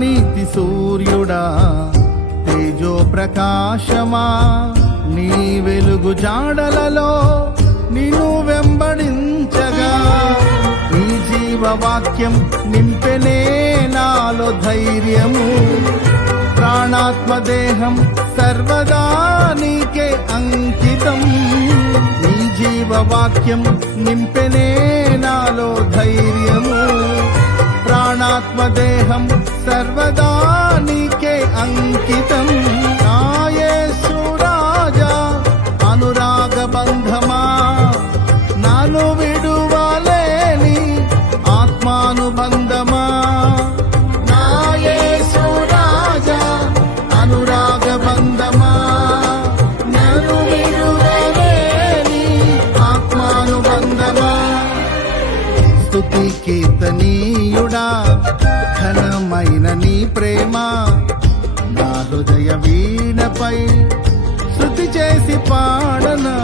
నీతి సూర్యుడా తేజో ప్రకాశమా, నీ వెలుగు జాడలలో నిన్ను వెంబడించగా, నీ జీవవాక్యం నింపెనే నాలో ధైర్యము, ప్రాణాత్మదేహం సర్వదా నీకే అంకితం. నీ జీవవాక్యం నింపెనే నాలో ధైర్యము, ప్రాణాత్మదేహం సర్వదా నీకే అంకితం. నా యేసు రాజా అనురాగ బంధమా, నాను విడువలేని ఆత్మానుబంధమా, నా యేసు రాజా అనురాగ బంధమా, నాను విడువలేని ఆత్మానుబంధమా. స్తుతి కీర్తనీయుడా ఘనమైన నీ ప్రేమ, నా హృదయ వీణపై శృతి చేసి పాడనా.